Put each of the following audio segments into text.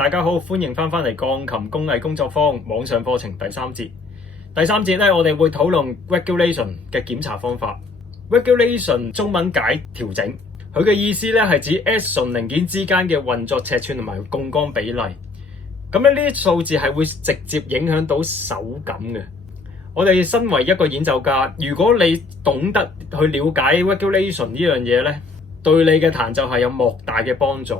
大家好，歡迎翻嚟鋼琴工藝工作坊網上課程第三節。第三節咧，我哋會討論 regulation 嘅檢查方法。regulation 中文解調整，佢嘅意思咧係指 S 順零件之間嘅運作尺寸同埋槓桿比例。咁咧呢啲數字係會直接影響到手感嘅。我哋身為一個演奏家，如果你懂得去了解 regulation 呢樣嘢咧，對你嘅彈奏係有莫大嘅幫助。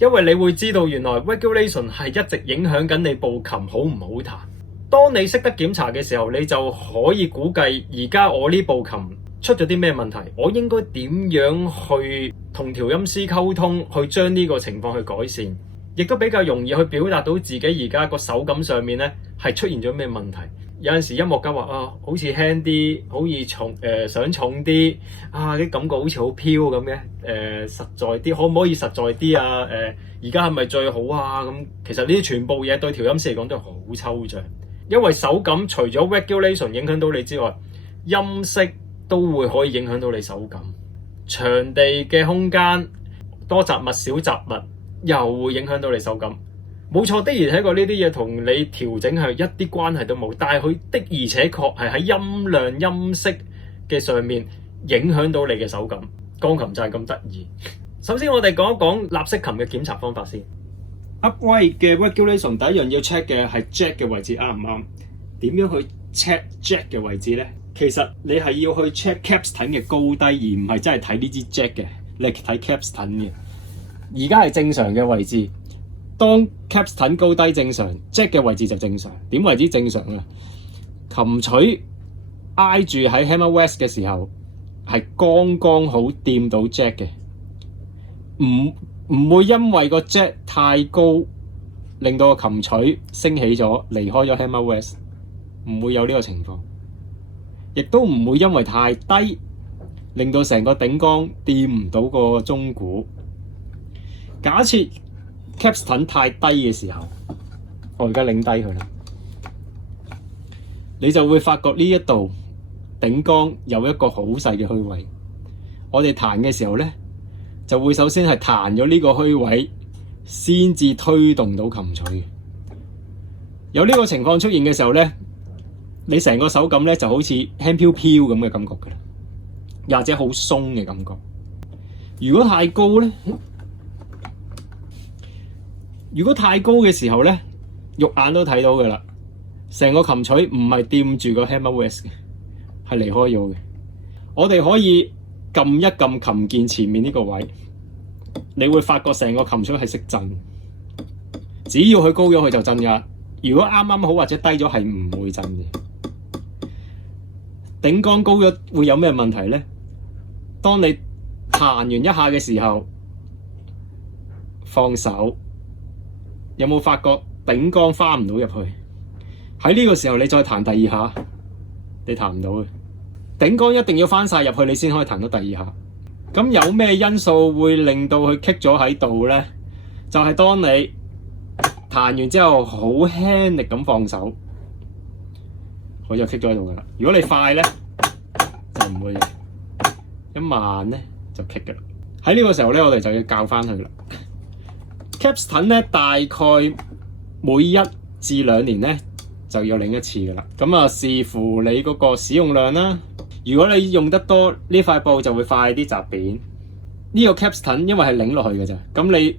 因為你會知道原來 regulation 係一直影響緊你部琴好唔好彈。當你識得檢查嘅時候，你就可以估計而家我呢部琴出咗啲咩問題，我應該點樣去同調音師溝通，去將呢個情況去改善，亦都比較容易去表達到自己而家個手感上面咧係出現咗咩問題。有陣時音樂家話好似輕啲，好似重想重啲啲感覺好似好飄咁嘅，實在啲，可唔可以實在啲啊？而家係咪最好啊？咁其實呢啲全部嘢對調音師嚟講都係好抽象，因為手感除咗 regulation 影響到你之外，音色都會可以影響到你手感。場地嘅空間多雜物少雜物又會影響到你手感。冇錯，的而且確呢啲嘢同你調整係一啲關係都冇，但係佢的而且確係喺音量音色嘅上面影響到你嘅手感。鋼琴就係咁得意。首先我哋講一講立式琴嘅檢查方法先。Upright 嘅 regulation 第一樣要 check 嘅係 jack 嘅位置啱唔啱？點樣去 check jack 嘅位置呢？其實你係要去 check capstan 嘅高低，而唔係真係睇呢支 jack 嘅，你係睇 capstan 嘅。而家係正常嘅位置。當 capstan 高低正常 ，jack 嘅位置就正常。點為之正常啊？琴錘挨住喺 hammer rest 嘅時候，係剛剛好掂到 jack 嘅，唔會因為個 jack 太高，令到個琴錘升起咗，離開咗 hammer rest， 唔會有呢個情況。亦都唔會因為太低，令到成個頂桿掂唔到個中鼓。假設capstan 太低嘅時候，我而家擰低佢啦，你就會發覺呢一度頂桿有一個好細嘅虛位。我哋彈嘅時候咧，就會首先係彈咗呢個虛位，先至推動到琴錘嘅。有呢個情況出現嘅時候咧，你成個手感咧就好似輕飄飄咁嘅感覺㗎啦，又或者好鬆嘅感覺。如果太高咧，嘅時候咧，肉眼都睇到嘅啦，成個琴錘唔係掂住個 hammer rest 嘅，係離開咗嘅。我哋可以撳一撳琴鍵前面呢個位，你會發覺成個琴錘係識震，只要佢高咗佢就震㗎。如果啱啱好或者低咗係唔會震嘅。頂桿高咗會有咩問題咧？當你彈完一下嘅時候，放手。有冇發覺頂桿翻唔到入去？喺呢個時候你再彈第二下，你彈唔到嘅。頂桿一定要翻晒入去，你先可以彈到第二下。咁有咩因素會令到佢棘咗喺度咧？就係當你彈完之後好輕力咁放手，佢就棘咗喺度噶啦。如果你快咧，就唔會；一慢咧就棘噶啦。喺呢個時候咧，我哋就要校翻佢啦。capstan 咧，大概每1至2年咧就要擰一次噶啦。咁啊，視乎你嗰個使用量啦。如果你用得多，呢塊布就會快啲紮扁。呢個 capstan 因為係擰落去嘅啫，咁你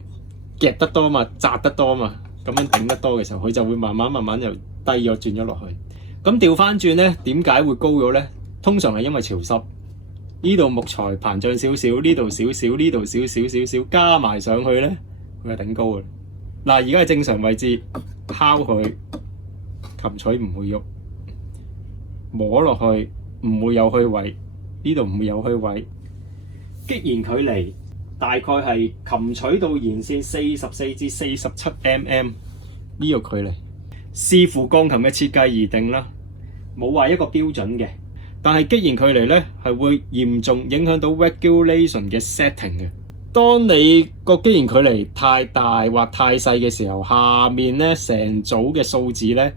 夾得多嘛，紮得多嘛，咁樣頂得多嘅時候，佢就會慢慢就低咗轉咗落去。咁調翻轉咧，點解會高咗咧？通常係因為潮濕。呢度木材膨脹少少，呢度少少，呢度少少，加埋上去咧，佢係頂高嘅。嗱，而家係正常位置，敲佢，琴錘唔會喐，摸落去唔會有虛位，呢度唔會有虛位。擊弦距離大概係琴錘到弦線44至47 mm 呢個距離，視乎鋼琴嘅設計而定啦，冇話一個標準嘅。但係擊弦距離咧係會嚴重影響到 regulation 嘅 setting 嘅。當你個擊弦距離太大或太細嘅時候，下面咧成組嘅數字咧，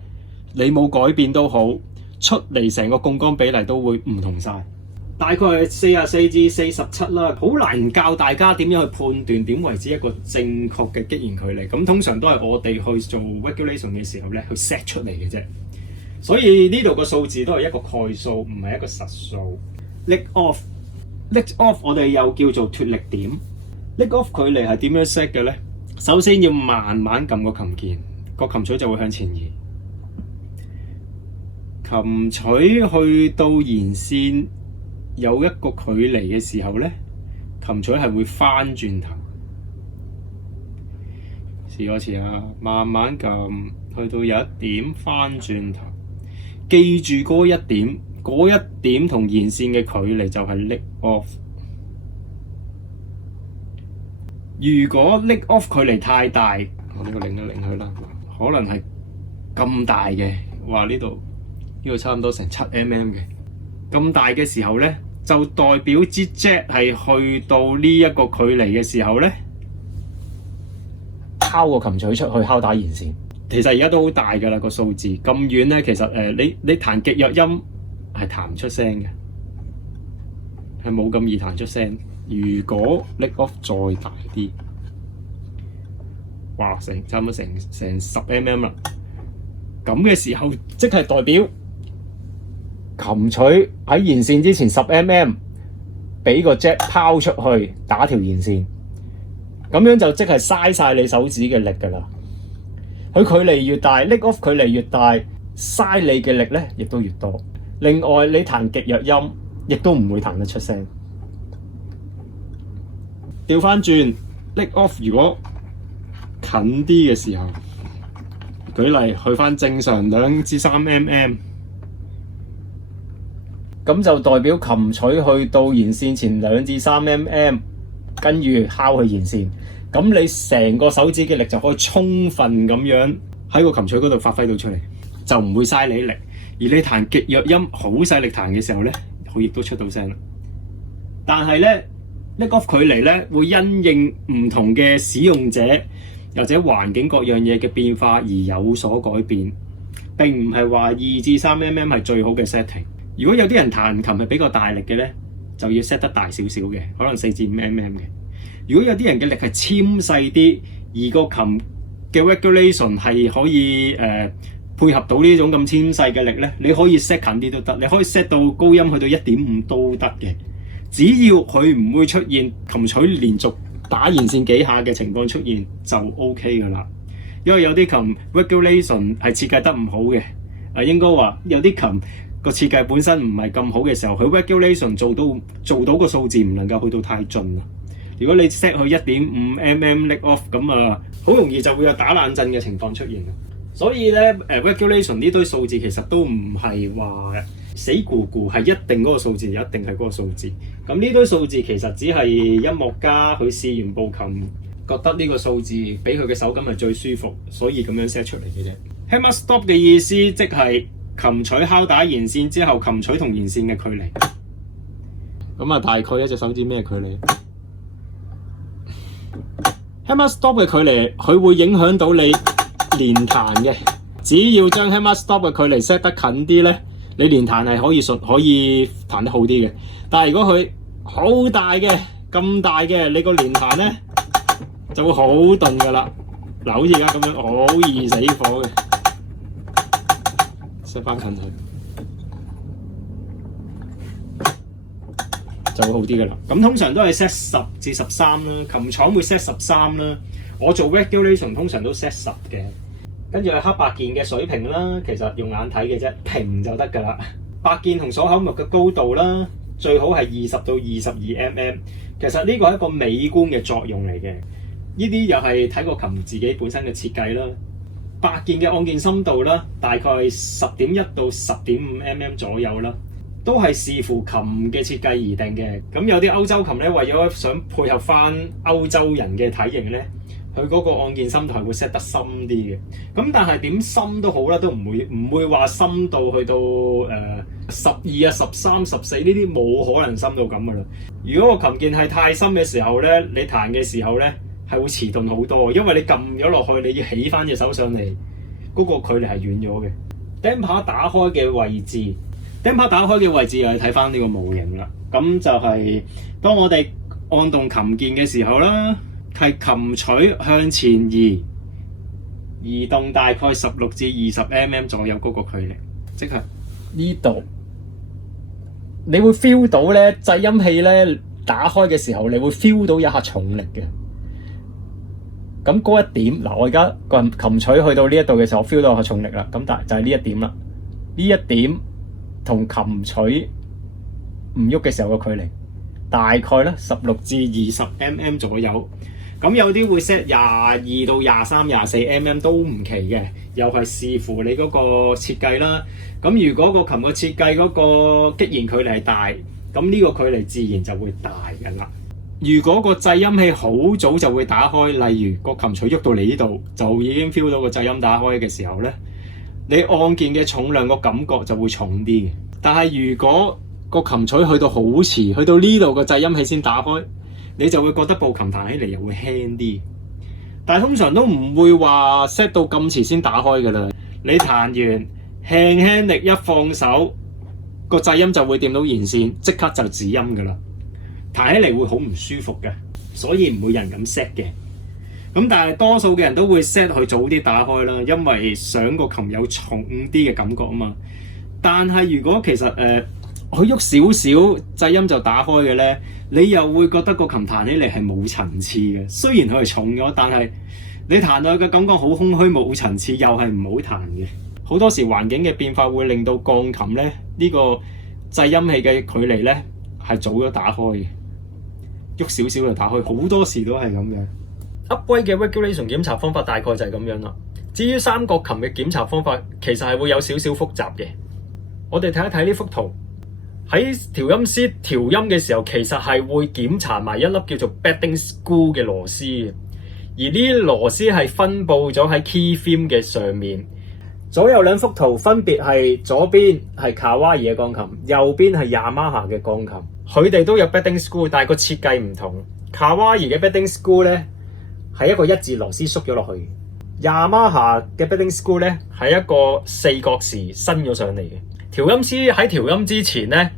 你冇改變都好，出嚟成個槓桿比例都會唔同晒。大概係44至47啦，好難教大家點樣去判斷點為之一個正確嘅擊弦距離。咁通常都係我哋去做 regulation 嘅時候咧，去 set 出嚟嘅啫。所以呢度個數字都係一個概數，唔係一個實數。Lick off 我哋又叫做脫力點。Lick off 距離係點樣 set 嘅咧？首先要慢慢撳個琴鍵，個琴錘就會向前移。琴錘去到弦線有一個距離嘅時候咧，琴錘係會翻轉頭。試多次啊，慢慢撳，去到有一點翻轉頭。記住嗰一點同弦線嘅距離就係 lick off。如果 lick off 距離太大，我呢個擰一擰佢啦，可能係咁大嘅，話呢度差唔多成7mm嘅，咁大嘅時候咧，就代表支 jet 係去到呢一個距離嘅時候咧，敲個琴錘出去敲打弦線。其實而家都好大㗎啦，個數字咁遠咧，其實你彈極弱音係彈唔出聲嘅，係冇咁易彈出聲。如果 lick off 再大啲，哇，差唔多成10mm 啦，咁嘅時候即係代表琴錘喺弦線之前10mm，俾個 jet 拋出去打條弦線，咁樣就即係嘥晒你手指嘅力㗎啦。佢距離越大 ，lick off 距離越大，嘥你嘅力咧亦都越多。另外你彈極弱音，亦都唔會彈得出聲。調翻轉 lick off 如果近啲嘅時候，舉例去翻正常2至3mm，咁就代表琴錘去到弦線前2至3mm，跟住敲去弦線。咁你成個手指嘅力就可以充分咁樣喺個琴錘嗰度發揮到出嚟，就唔會嘥你力。而你彈極弱音好細力彈嘅時候咧，佢亦都出到聲啦。但係咧 lick off 距離咧會因應唔同嘅使用者或者環境各樣嘢嘅變化而有所改變，並唔係話2至3mm係最好嘅 setting。如果有啲人彈琴係比較大力嘅咧，就要 set 得大少少嘅，可能4至5mm嘅。如果有啲人嘅力係纖細啲，而個琴嘅 regulation 係可以配合到呢種咁纖細嘅力咧，你可以 set 近啲都得，你可以 set 到高音去到1.5都得嘅，只要佢唔會出現琴錘連續打弦線幾下嘅情況出現就 OK 㗎啦。因為有啲琴 regulation 係設計得唔好嘅，應該話有啲琴個設計本身唔係咁好嘅時候，佢 regulation 做到個數字唔能夠去到太盡啊。如果你 set 去 1.5mm lick off， 咁好容易就會有打冷震嘅情況出現。所以咧regulation 呢堆數字其實都唔係話死咕咕係一定嗰個數字，一定係嗰個數字。咁呢堆數字其實只係音樂家佢試完部琴，覺得呢個數字俾佢嘅手感係最舒服，所以咁樣 set 出嚟嘅啫。Hammer stop 嘅意思即係琴錘敲打弦線之後，琴錘同弦線嘅距離。咁大概一隻手指咩距離？Hammer stop 嘅距離，佢會影響到你連彈嘅。只要將 Hammer stop 嘅距離 set 得近啲咧，你連彈係可以彈得好啲嘅。但係如果佢好大嘅，咁大嘅，你個連彈咧就會好鈍噶啦。嗱，好似而家咁樣，好易死火嘅。set 翻近佢就會好啲噶啦。咁通常都係 set 10至13啦，琴廠會 set 13啦。我做 regulation 通常都 set 10嘅。跟住係黑白鍵嘅水平啦，其實用眼睇嘅啫，平就得噶啦。白鍵同鎖口目嘅高度啦，最好係20到22mm。其實呢個係一個美觀嘅作用嚟嘅。呢啲又係睇個琴自己本身嘅設計啦。白鍵嘅按鍵深度啦，大概10.1到10.5mm 左右啦，都係視乎琴嘅設計而定嘅。咁有啲歐洲琴咧，為咗想配合翻歐洲人嘅體型咧，佢嗰個按鍵深度係會 set 得深啲嘅。咁但係點深都好啦，都唔會話深到去到12啊、13、14呢啲，冇可能深到咁噶啦。如果個琴鍵係太深嘅時候咧，你彈嘅時候咧係會遲鈍好多，因為你撳咗落去，你要起翻隻手上嚟，嗰個距離係遠咗嘅。Damper 打開嘅位置，Damper 打開嘅位置又係睇翻呢個模型啦。咁就係當我哋按動琴鍵嘅時候啦，係琴錘向前移動大概16至20 mm 左右嗰個距離，即係呢度，你會 feel 到咧製音器咧打開嘅時候，你會 feel 到有下重力嘅。咁嗰一點嗱，我而家個琴錘去到呢一度嘅時候，我 feel 到有下重力啦。咁但係就係呢一點啦，呢一點同琴錘唔喐嘅時候嘅距離，大概咧16至20 mm 左右。咁有啲會 set 22到23、24 mm 都唔奇嘅，又係視乎你嗰個設計啦。咁如果個琴嘅設計嗰個擊弦距離係大，咁呢個距離自然就會大㗎啦。如果個製音器好早就會打開，例如個琴錘喐到你呢度，就已經 feel 到個製音打開嘅時候咧，你按鍵嘅重量個感覺就會重啲嘅。但係如果個琴錘去到好遲，去到呢度個製音器先打開，你就會覺得部琴彈起嚟又會輕啲。但係通常都唔會話 set 到咁遲先打開㗎啦。你彈完輕輕力一放手，個製音就會掂到弦線，即刻就止音㗎啦。彈起嚟會好唔舒服嘅，所以唔會有人咁 set 嘅。咁但係多數嘅人都會 set 去早啲打開啦，因為想個琴有重啲嘅感覺啊嘛。但係如果其實佢喐少少製音就打開嘅咧，你又會覺得個琴彈起嚟係冇層次嘅。雖然佢係重咗，但係你彈落去嘅感覺好空虛冇層次，又係唔好彈嘅。好多時環境嘅變化會令到鋼琴咧呢個製音器嘅距離咧係早咗打開嘅。喐少少就打開，好多時都係咁樣。Upgrade 嘅 regulation 檢查方法大概就係咁樣啦。至於三角琴嘅檢查方法，其實係會有少少複雜嘅。我哋睇一睇呢幅圖，喺調音師調音嘅時候，其實係會檢查埋一粒叫做 bedding screw 嘅螺絲嘅。而呢啲螺絲係分佈咗喺 key frame 嘅上面。左右兩幅圖分別係左邊係卡哇伊嘅鋼琴，右邊係雅馬哈嘅鋼琴。佢哋都有 bedding screw， 但係個設計唔同。卡哇伊嘅 bedding screw 咧係一個一字螺絲縮咗落去，雅馬哈嘅 bedding screw 咧係一個四角匙伸咗上嚟嘅。調音師喺調音之前咧，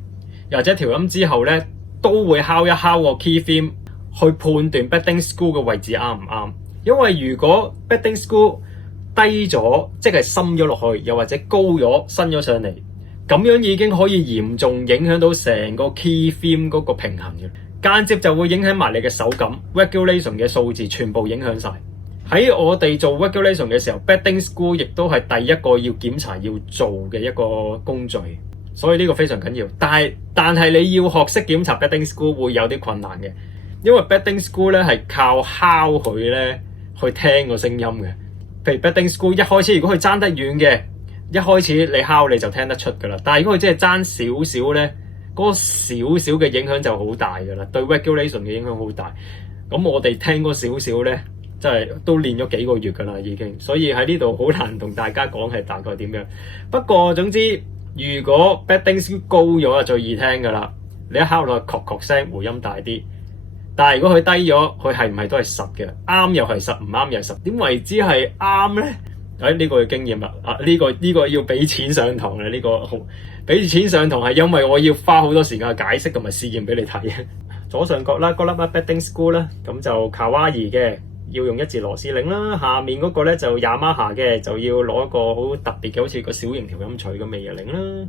又或者調音之後咧，都會敲一敲個 key frame 去判斷 bedding screw 嘅位置啱唔啱。因為如果 bedding screw 低咗，即係深咗落去，又或者高咗伸咗上嚟，咁樣已經可以嚴重影響到成個 key frame 嗰個平衡嘅，間接就會影響埋你嘅手感 regulation 嘅數字，全部影響晒。喺我哋做 regulation 嘅時候 bedding screw 亦都係第一個要檢查要做嘅一個工序，所以呢個非常緊要。但係你要學識檢查 bedding screw 會有啲困難嘅，因為 bedding screw 咧係靠敲佢咧去聽個聲音嘅。譬如 bedding screw 一開始如果佢爭得遠嘅，一開始你敲你就聽得出㗎啦。但係如果佢真係爭少少咧，嗰個少少嘅影響就好大㗎啦，對 regulation 嘅影響好大。咁我哋聽嗰少少咧，真係都練咗幾個月㗎啦已經，所以喺呢度好難同大家講係大概點樣。不過總之，如果 bedding screw 高咗就最易聽㗎啦，你一敲落去確確聲，回音大啲。但係如果佢低咗，佢係唔係都係實嘅？啱又係實，唔啱又係實。點為之係啱咧？呢個要經驗啦。呢個要俾錢上堂啦。呢個俾錢上堂係因為我要花好多時間去解釋同埋試驗俾你睇。左上角啦，嗰粒 bedding screw 啦，咁就卡哇伊嘅要用一字螺絲擰啦。下面嗰個咧就雅馬哈嘅，就要攞一個好特別嘅，好似個小型調音錘咁嘅嘢擰啦。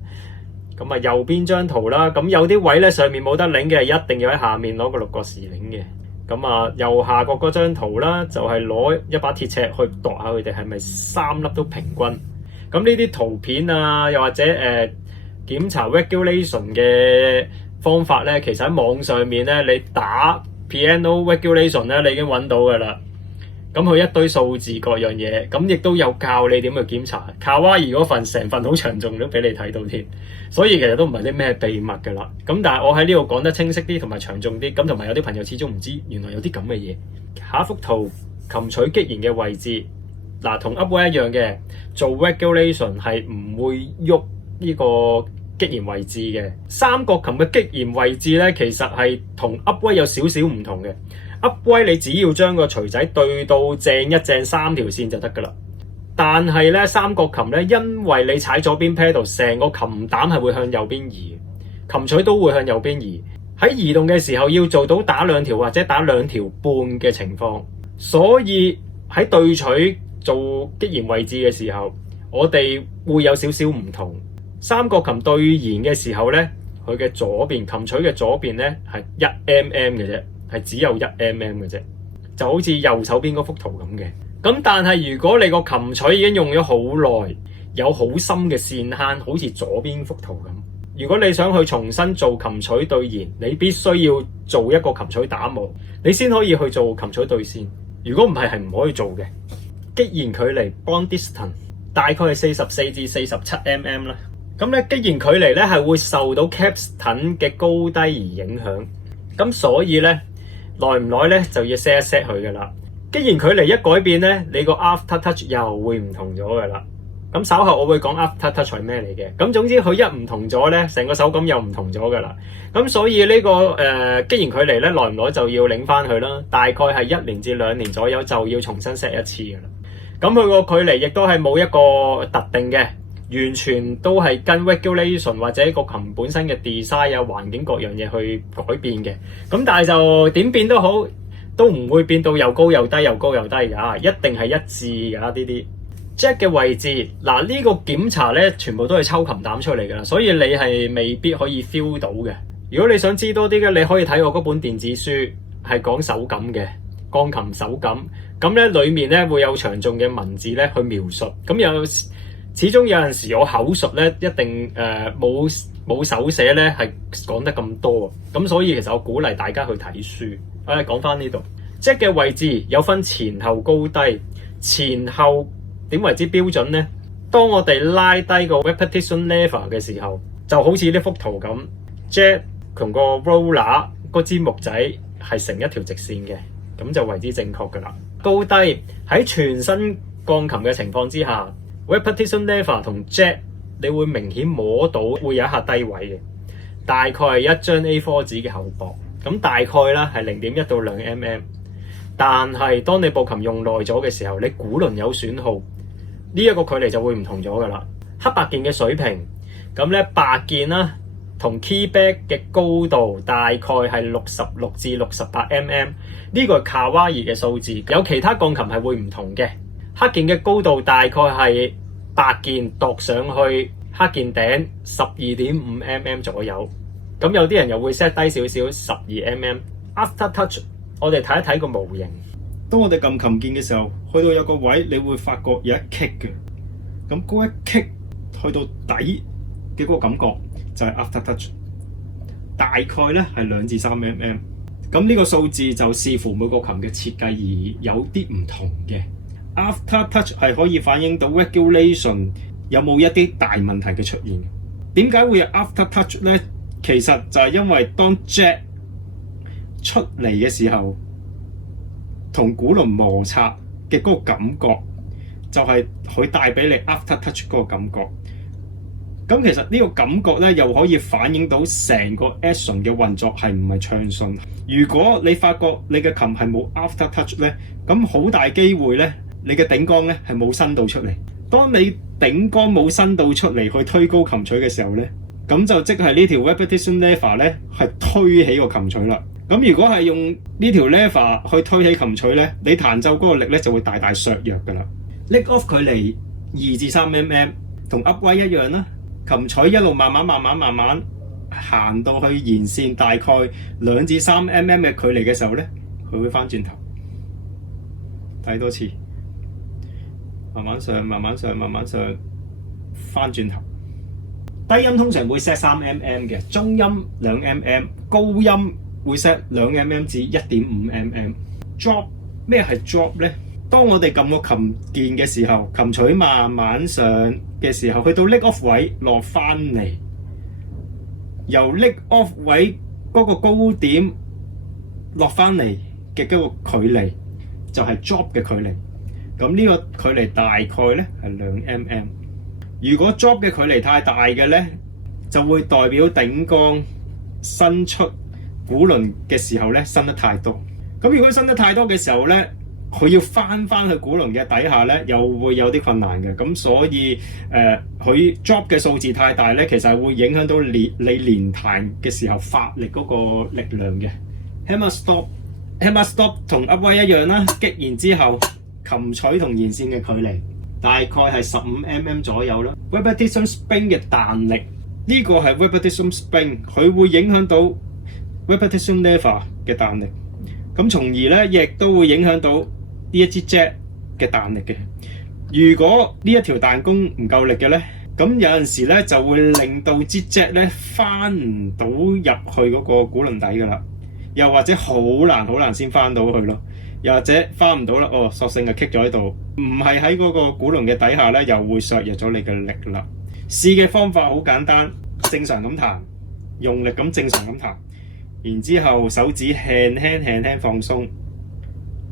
咁啊，右邊張圖啦，咁有啲位咧上面冇得擰嘅，一定要喺下面攞個六角匙擰嘅。咁啊，右下角嗰張圖啦，就係攞一把鐵尺去度下佢哋係咪三粒都平均。咁呢啲圖片啊，又或者檢查 regulation 嘅方法咧，其實喺網上面咧，你打 piano regulation 咧，你已經揾到㗎啦。咁佢一堆數字各樣嘢，咁亦都有教你點去檢查。卡哇伊嗰份成份好詳盡都俾你睇到添，所以其實都唔係啲咩秘密㗎啦。咁但係我喺呢度講得清晰啲同埋詳盡啲，咁同埋有啲朋友始終唔知原來有啲咁嘅嘢。下一幅圖，琴錘擊弦嘅位置，嗱同 upway 一樣嘅，做 regulation 係唔會喐呢個擊弦位置嘅。三角琴嘅擊弦位置咧，其實係同 upway 有少少唔同嘅。upway 你只要將個錘仔對到正一正三條線就得㗎啦。但係咧三角琴咧，因為你踩左邊 pedal，成個琴膽係會向右邊移。琴錘都會向右邊移。喺移動嘅時候要做到打2條或者打2條半嘅情況，所以喺對取做擊弦位置嘅時候，我哋會有少少唔同。三角琴對弦嘅時候呢，佢嘅左邊琴錘嘅左邊呢係1mm嘅啫，係只有1mm嘅啫，就好似右手邊嗰幅圖咁嘅。咁但係如果你個琴錘已經用咗好耐，有好深嘅線坑，好似左邊幅圖咁。如果你想去重新做琴錘對弦，你必須要做一個琴錘打磨，你先可以去做琴錘對線。如果唔係，係唔可以做嘅。擊弦距離 bond distance 大概係44至47mm 啦。咁咧擊弦距離咧係會受到 capstan 嘅高低而影響。咁所以咧耐唔耐咧就要 set 一 set 佢噶啦。擊弦距離一改變咧，你個 after touch 又會唔同咗噶啦。咁稍後我會講 after touch 係咩嚟嘅。咁總之佢一唔同咗咧，成個手感又唔同咗噶啦。咁所以呢個擊弦距離咧，耐唔耐就要擰翻佢啦。大概係1年至2年左右就要重新 set 一次噶啦。咁佢個距離亦都係冇一個特定嘅，完全都係跟 regulation 或者個琴本身嘅 design 啊、環境各樣嘢去改變嘅。咁但係就點變都好，都唔會變到又高又低又高又低㗎，一定係一致㗎呢啲。Jack 嘅位置嗱，呢個檢查咧全部都係抽琴膽出嚟㗎啦，所以你係未必可以 feel 到嘅。如果你想知多啲嘅，你可以睇我嗰本電子書，係講手感嘅鋼琴手感。咁咧裡面咧會有詳盡嘅文字咧去描述。咁始終有陣時我口述咧一定冇手寫咧係講得咁多。咁所以其實我鼓勵大家去睇書。講翻呢度 Jack 嘅位置有分前後高低，前後點為之標準呢？當我哋拉低個 repetition lever 嘅時候，就好似呢幅圖咁 ，Jack 同個 roller 嗰支木仔係成一條直線嘅，咁就為之正確噶啦。高低喺全身鋼琴嘅情況之下 ，repetition lever 同 Jack 你會明顯摸到會有一下低位嘅，大概係一張 A4 紙嘅厚薄，咁大概啦係0.1到2mm。但係當你部琴用耐咗嘅時候，你鼓輪有損耗。呢一個距離就會唔同咗噶啦。黑白鍵嘅水平，咁咧白鍵啦，同 keyback 嘅高度大概係66至68mm，呢個係卡哇伊嘅數字。有其他鋼琴係會唔同嘅。黑鍵嘅高度大概係白鍵度上去黑鍵頂12.5mm 左右。咁有啲人又會 set 低少少12mm。After touch， 我哋睇一睇個模型。當我哋撳琴鍵嘅時候，去到有個位，你會發覺有一 kick 嘅。咁嗰一 kick 去到底嘅嗰個感覺就係 after touch， 大概咧係2至3mm。咁呢個數字就視乎每個琴嘅設計而有啲唔同嘅。After touch 係可以反映到 regulation 有冇一啲大問題嘅出現。點解會有 after touch 咧？其實就係因為當 Jack 出嚟嘅時候，同鼓輪摩擦嘅嗰個感覺，就係佢帶俾你 after touch 嗰個感覺。咁其實呢個感覺咧，又可以反映到成個 action 嘅運作係唔係暢順。如果你發覺你嘅琴係冇 after touch 咧，咁好大機會咧，你嘅頂桿咧係冇伸到出嚟。當你頂桿冇伸到出嚟去推高琴錘嘅時候咧，咁就即係呢條 repetition lever 咧係推起個琴錘啦。咁如果係用呢條 lever 去推起琴錘咧，你彈奏嗰個力咧就會大大削弱㗎啦。Lick off 距離2至3mm， 同 up位一樣啦。琴錘一路慢慢行到去弦線大概2至3mm 嘅距離嘅時候咧，佢會翻轉頭。睇多次，慢慢上，翻轉頭。低音通常會 set 3mm 嘅，中音2mm， 高音會 set 2mm 至 1.5mm。drop 咩係 drop 咧？當我哋撳個琴鍵嘅時候，琴錘慢慢上嘅時候，去到 lick off 位落翻嚟，由 lick off 位嗰個高點落翻嚟嘅嗰個距離就係 drop 嘅距離。咁呢個距離大概咧係2mm。如果 drop 嘅距離太大嘅咧，就會代表頂桿伸出鼓輪嘅時候咧伸得太多。咁如果伸得太多嘅時候咧，佢要翻去鼓輪嘅底下咧，又會有啲困難嘅。咁所以佢 drop 嘅數字太大咧，其實係會影響到你連彈嘅時候發力嗰個力量嘅。Hammer stop 同 upweight 一樣啦，擊完之後擒取同弦線嘅距離大概係15mm 左右啦。Repetition spring 嘅彈力，呢個係 repetition spring， 佢會影響到 repetition lever 嘅彈力，咁從而咧亦都會影響到呢一支 jet 嘅彈力嘅。如果呢一條彈弓唔夠力嘅咧，咁有陣時咧就會令到支 jet 咧翻唔到入去嗰個鼓輪底噶啦，又或者好難先翻到去咯，又或者翻唔到啦，索性就棘咗喺度，唔係喺嗰個鼓輪嘅底下咧，又會削弱咗你嘅力啦。試嘅方法好簡單，正常咁彈，用力咁正常咁彈，然之後手指輕輕放鬆。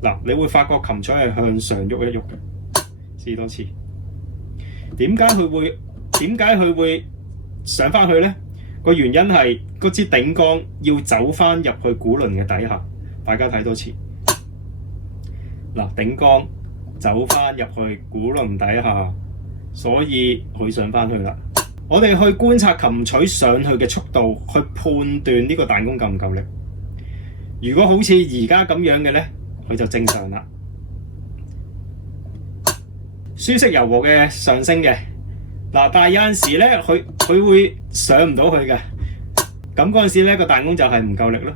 嗱，你會發覺擒取係向上喐一喐嘅。試多次。點解佢會上翻去呢？個原因係嗰支頂桿要走翻入去鼓輪嘅底下。大家睇多次。嗱，頂桿走翻入去鼓輪底下，所以佢上翻去啦。我哋去觀察擒取上去嘅速度，去判斷呢個彈弓夠唔夠力。如果好似而家咁樣嘅呢，佢就正常啦。舒適柔和嘅上升嘅，嗱，但係有陣時呢，佢會上唔到去嘅。咁嗰陣時呢，個彈弓就係唔夠力咯。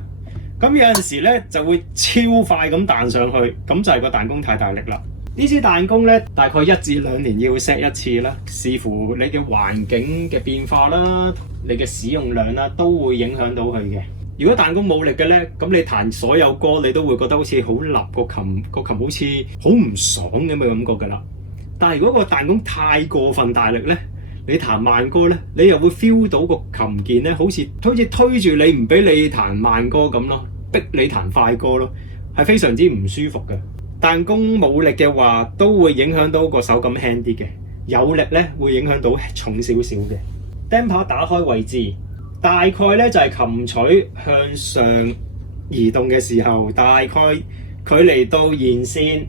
咁有陣時呢，就會超快咁彈上去，咁就係個彈弓太大力啦。呢支彈弓咧，大概1至2年要 set 一次啦，視乎你嘅環境嘅變化啦，你嘅使用量啦，都會影響到佢嘅。如果彈弓冇力嘅咧，咁你彈所有歌你都會覺得好似好立個琴好似好唔爽咁嘅感覺噶啦。但係如果個彈弓太過分大力咧，你彈慢歌咧，你又會 feel 到個琴鍵咧，好似推住你唔俾你彈慢歌咁咯，逼你彈快歌咯，係非常之唔舒服嘅。彈弓冇力嘅話，都會影響到個手感輕啲嘅；有力咧，會影響到重少少嘅。Damper 打開位置，大概咧就係擒取向上移動嘅時候，大概距離到弦線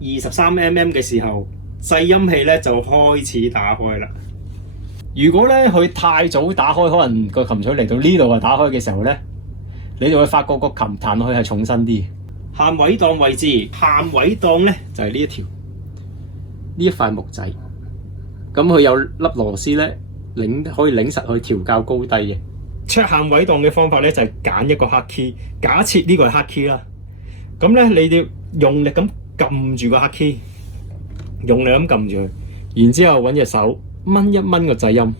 23mm 嘅時候，製音器咧就開始打開啦。如果咧佢太早打開，可能個擒取嚟到呢度啊打開嘅時候咧，你就會發覺個琴彈落去係重身啲。限位檔位置，限位檔咧就係呢一塊木仔，咁佢有粒螺絲咧，可以擰實去調校高低嘅。check 限位檔嘅方法咧就係揀一個黑 key， 假設呢個係黑 key 啦，咁咧你哋用力咁撳住個黑 key， 用力咁撳住佢，然之後揾隻手掹一掹個掣音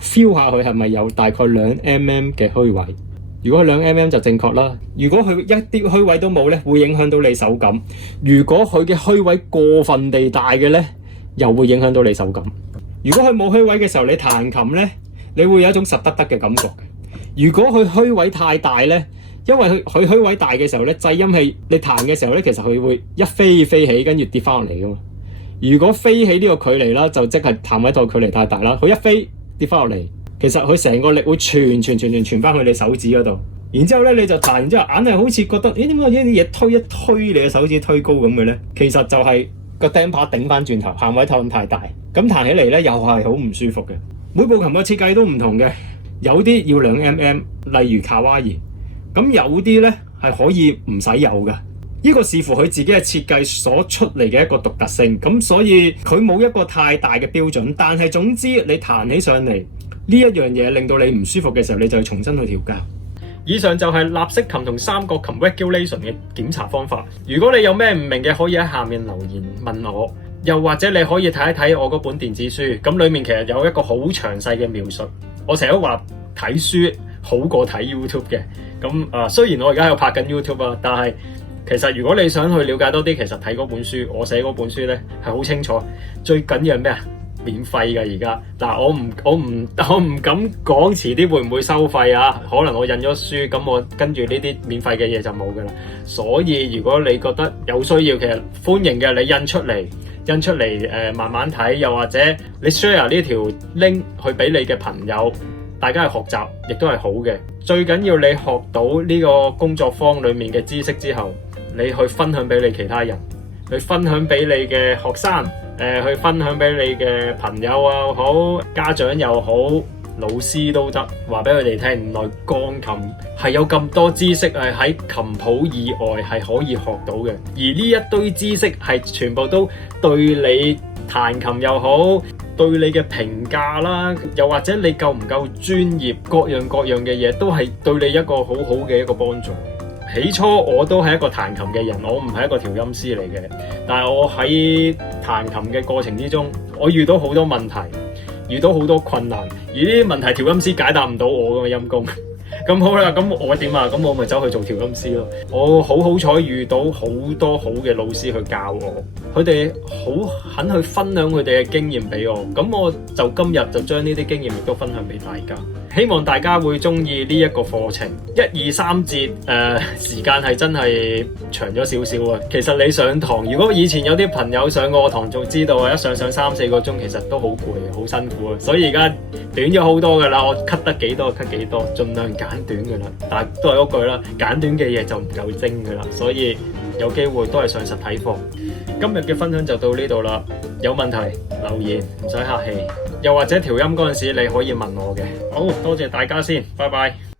，feel 下佢係咪有大概2mm 嘅虛位。如果係2mm 就正確啦。如果佢一啲虛位都冇咧，會影響到你手感。如果佢嘅虛位過分地大嘅咧，又會影響到你手感。如果佢冇虛位嘅時候，你彈琴咧，你會有一種實得嘅感覺。如果佢虛位太大咧，因為佢虛位大嘅時候咧，製音器你彈嘅時候咧，其實佢會一飛起，跟住跌翻落嚟噶嘛。如果飛起呢個距離啦，就即係彈位度距離太大啦。佢一飛跌翻落嚟。其實佢成個力會傳翻去你手指嗰度，然之後咧你就彈完之後，硬係好似覺得，點解有啲嘢推一推你嘅手指推高咁嘅咧？其實就係個 damper 頂翻轉頭，限位頭太大，咁彈起嚟咧又係好唔舒服嘅。每部琴嘅設計都唔同嘅，有啲要2mm，例如卡哇伊，咁有啲咧係可以唔使有嘅。呢個視乎佢自己嘅設計所出嚟嘅一個獨特性，咁所以佢冇一個太大嘅標準。但係總之你彈起上嚟，呢一樣嘢令到你唔舒服嘅時候，你就要重新去調校。以上就係立式琴同三角琴 regulation 嘅檢查方法。如果你有咩唔明嘅，可以喺下面留言問我，又或者你可以睇一睇我嗰本電子書，咁裡面其實有一個好詳細嘅描述。我成日都話睇書好過睇 YouTube 嘅。咁雖然我而家喺度拍緊 YouTube 啊，但係其實如果你想去了解多啲，其實睇嗰本書，我寫嗰本書咧係好清楚。最緊要係咩啊？免費㗎而家。嗱，我唔敢講遲啲會唔會收費啊？可能我印咗書，咁我跟住呢啲免費嘅嘢就冇㗎啦。所以如果你覺得有需要，其實歡迎嘅，你印出嚟慢慢睇，又或者你 share 呢條 link 去俾你嘅朋友，大家去學習，亦都係好嘅。最緊要你學到呢個工作坊裡面嘅知識之後，你去分享俾你其他人，去分享俾你嘅學生，去分享俾你嘅朋友又好，家長又好，老師都得，話俾佢哋聽，原來鋼琴係有咁多知識係喺琴譜以外係可以學到嘅，而呢一堆知識係全部都對你彈琴又好，對你嘅評價啦，又或者你夠唔夠專業，各樣嘅嘢都係對你一個好好嘅一個幫助。起初我都係一個彈琴嘅人，我唔係一個調音師嚟嘅，但係我喺彈琴嘅過程之中，我遇到好多問題，遇到好多困難，而呢啲問題調音師解答唔到我嘅陰功。咁好啦，咁我點啊？咁我咪走去做調音師咯。我好彩遇到好多好嘅老師去教我，佢哋好肯去分享佢哋嘅經驗俾我。咁我就今日就將呢啲經驗亦都分享俾大家。希望大家會中意呢一個課程。1、2、3節時間係真係長咗少少啊。其實你上堂，如果以前有啲朋友上過我堂，就知道啊，一上3、4個鐘，其實都好攰，好辛苦啊。所以而家短咗好多噶啦，我 cut 得幾多 cut 幾多，盡量揀短噶啦。但係都係嗰句啦，揀短嘅嘢就唔夠精噶啦。所以有機會都係上實體課。今日嘅分享就到呢度啦。有問題留言，唔使客氣。又或者調音嗰陣時你可以問我嘅。好，多謝大家先，拜拜。